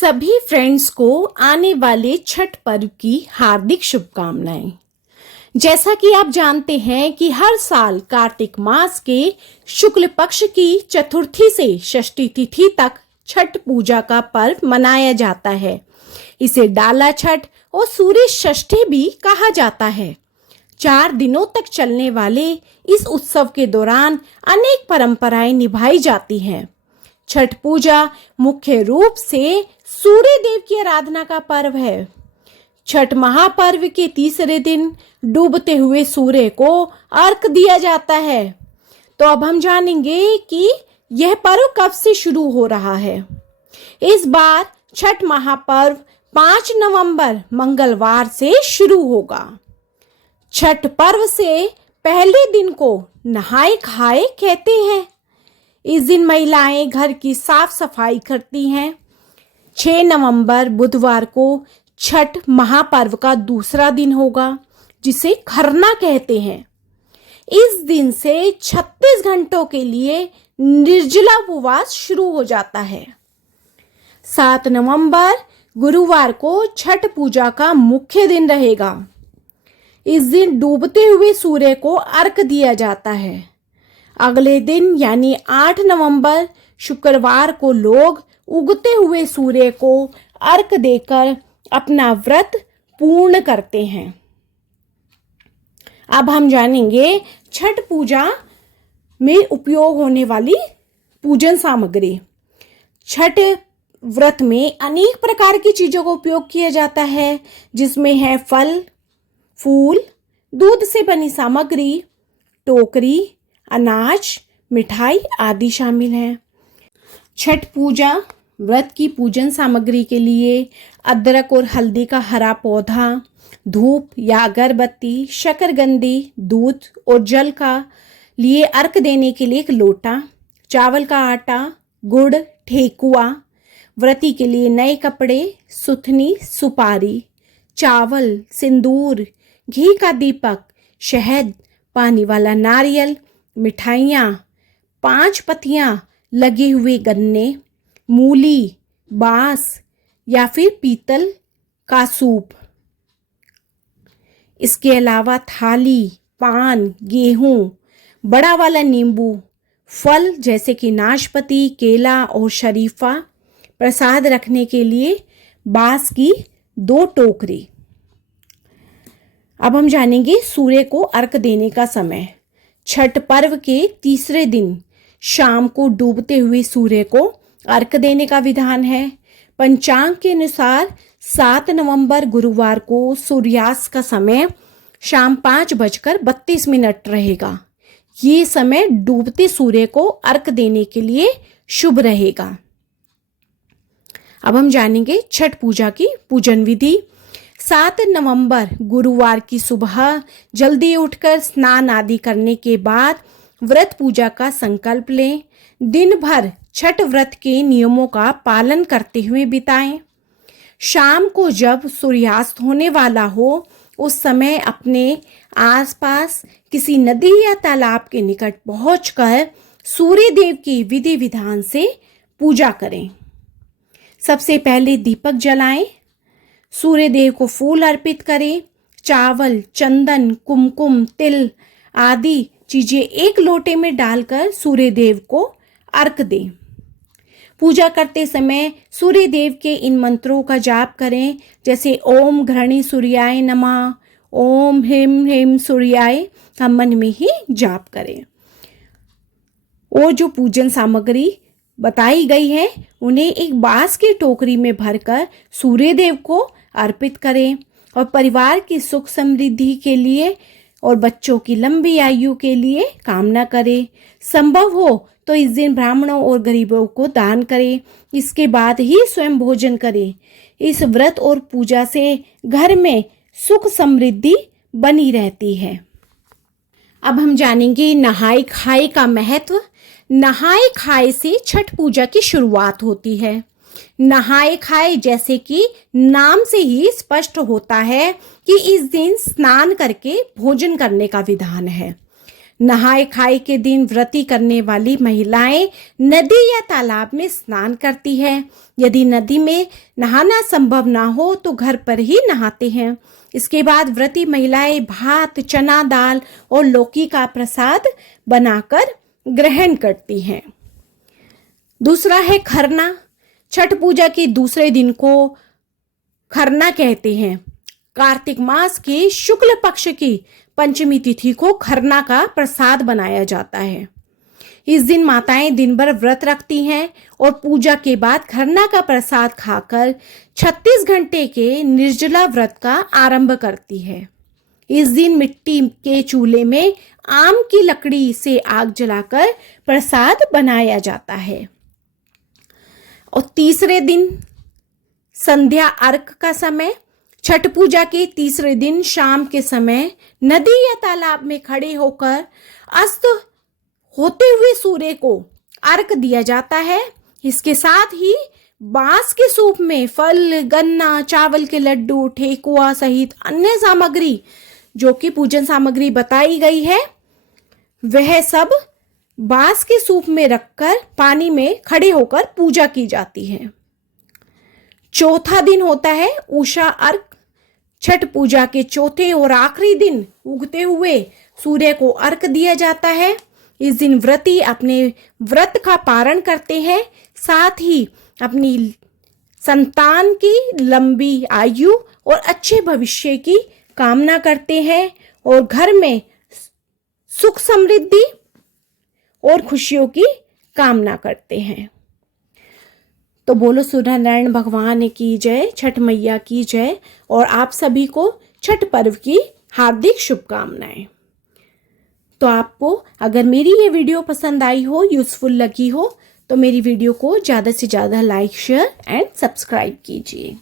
सभी फ्रेंड्स को आने वाले छठ पर्व की हार्दिक शुभकामनाएं। जैसा कि आप जानते हैं कि हर साल कार्तिक मास के शुक्ल पक्ष की चतुर्थी से षष्ठी तिथि तक छठ पूजा का पर्व मनाया जाता है। इसे डाला छठ और सूर्य षष्ठी भी कहा जाता है। 4 दिनों तक चलने वाले इस उत्सव के दौरान अनेक परंपराएं निभाई जाती हैं। छठ पूजा मुख्य रूप से सूर्य देव की आराधना का पर्व है। छठ महापर्व के तीसरे दिन डूबते हुए सूर्य को अर्घ दिया जाता है। तो अब हम जानेंगे कि यह पर्व कब से शुरू हो रहा है। इस बार छठ महापर्व 5 नवंबर मंगलवार से शुरू होगा। छठ पर्व से पहले दिन को नहाए खाए कहते हैं। इस दिन महिलाएं घर की साफ सफाई करती हैं। 6 नवंबर बुधवार को छठ महापर्व का दूसरा दिन होगा, जिसे खरना कहते हैं। इस दिन से 36 घंटों के लिए निर्जला उपवास शुरू हो जाता है। 7 नवंबर गुरुवार को छठ पूजा का मुख्य दिन रहेगा। इस दिन डूबते हुए सूर्य को अर्घ दिया जाता है। अगले दिन यानी 8 नवंबर शुक्रवार को लोग उगते हुए सूर्य को अर्घ देकर अपना व्रत पूर्ण करते हैं। अब हम जानेंगे छठ पूजा में उपयोग होने वाली पूजन सामग्री। छठ व्रत में अनेक प्रकार की चीजों का उपयोग किया जाता है, जिसमें है फल, फूल, दूध से बनी सामग्री, टोकरी, अनाज, मिठाई आदि शामिल हैं। छठ पूजा व्रत की पूजन सामग्री के लिए अदरक और हल्दी का हरा पौधा, धूप या अगरबत्ती, शकरकंदी, दूध और जल का लिए अर्घ देने के लिए एक लोटा, चावल का आटा, गुड़, ठेकुआ, व्रती के लिए नए कपड़े, सुथनी, सुपारी, चावल, सिंदूर, घी का दीपक, शहद, पानी वाला नारियल, मिठाइयाँ, 5 पत्तियाँ लगे हुए गन्ने, मूली, बांस या फिर पीतल का सूप। इसके अलावा थाली, पान, गेहूं, बड़ा वाला नींबू, फल जैसे कि नाशपाती, केला और शरीफा, प्रसाद रखने के लिए बांस की 2 टोकरी। अब हम जानेंगे सूर्य को अर्घ देने का समय। छठ पर्व के तीसरे दिन शाम को डूबते हुए सूर्य को अर्घ देने का विधान है। पंचांग के अनुसार 7 नवंबर गुरुवार को सूर्यास्त का समय शाम 5:32 रहेगा। ये समय डूबते सूर्य को अर्घ देने के लिए शुभ रहेगा। अब हम जानेंगे छठ पूजा की पूजन विधि। 7 नवंबर गुरुवार की सुबह जल्दी उठकर स्नान आदि करने के बाद व्रत पूजा का संकल्प लें। दिन भर छठ व्रत के नियमों का पालन करते हुए बिताएं। शाम को जब सूर्यास्त होने वाला हो, उस समय अपने आसपास किसी नदी या तालाब के निकट पहुंचकर सूर्य देव की विधि विधान से पूजा करें। सबसे पहले दीपक जलाएं, सूर्य देव को फूल अर्पित करें। चावल, चंदन, कुमकुम, तिल आदि चीजें एक लोटे में डालकर सूर्य देव को अर्घ दें। पूजा करते समय सूर्य देव के इन मंत्रों का जाप करें, जैसे ओम घृणी सूर्याय नमः, ओम ह्रीं ह्रीं सूर्याय का मन में ही जाप करें। और जो पूजन सामग्री बताई गई है, उन्हें एक बांस की टोकरी में भरकर सूर्य देव को अर्पित करें और परिवार की सुख समृद्धि के लिए और बच्चों की लंबी आयु के लिए कामना करें। संभव हो तो इस दिन ब्राह्मणों और गरीबों को दान करें। इसके बाद ही स्वयं भोजन करें। इस व्रत और पूजा से घर में सुख समृद्धि बनी रहती है। अब हम जानेंगे नहाए खाए का महत्व। नहाए खाए से छठ पूजा की शुरुआत होती है। नहाए खाए जैसे कि नाम से ही स्पष्ट होता है कि इस दिन स्नान करके भोजन करने का विधान है। नहाए खाए के दिन व्रती करने वाली महिलाएं नदी या तालाब में स्नान करती है। यदि नदी में नहाना संभव ना हो तो घर पर ही नहाते हैं। इसके बाद व्रती महिलाएं भात, चना दाल और लौकी का प्रसाद बनाकर ग्रहण करती हैं। दूसरा है खरना। छठ पूजा के दूसरे दिन को खरना कहते हैं। कार्तिक मास के शुक्ल पक्ष की पंचमी तिथि को खरना का प्रसाद बनाया जाता है। इस दिन माताएं दिन भर व्रत रखती हैं और पूजा के बाद खरना का प्रसाद खाकर 36 घंटे के निर्जला व्रत का आरंभ करती है। इस दिन मिट्टी के चूल्हे में आम की लकड़ी से आग जलाकर प्रसाद बनाया जाता है। और तीसरे दिन संध्या अर्घ का समय। छठ पूजा के तीसरे दिन शाम के समय नदी या तालाब में खड़े होकर अस्त होते हुए सूर्य को अर्घ दिया जाता है। इसके साथ ही बांस के सूप में फल, गन्ना, चावल के लड्डू, ठेकुआ सहित अन्य सामग्री जो कि पूजन सामग्री बताई गई है, वह सब बांस के सूप में रखकर पानी में खड़े होकर पूजा की जाती है। चौथा दिन होता है उषा अर्घ। छठ पूजा के चौथे और आखिरी दिन उगते हुए सूर्य को अर्घ दिया जाता है। इस दिन व्रती अपने व्रत का पारण करते हैं, साथ ही अपनी संतान की लंबी आयु और अच्छे भविष्य की कामना करते हैं और घर में सुख समृद्धि और खुशियों की कामना करते हैं। तो बोलो सूर्यनारायण भगवान की जय, छठ मैया की जय और आप सभी को छठ पर्व की हार्दिक शुभकामनाएं। तो आपको अगर मेरी ये वीडियो पसंद आई हो, यूज़फुल लगी हो, तो मेरी वीडियो को ज़्यादा से ज़्यादा लाइक, शेयर एंड सब्सक्राइब कीजिए।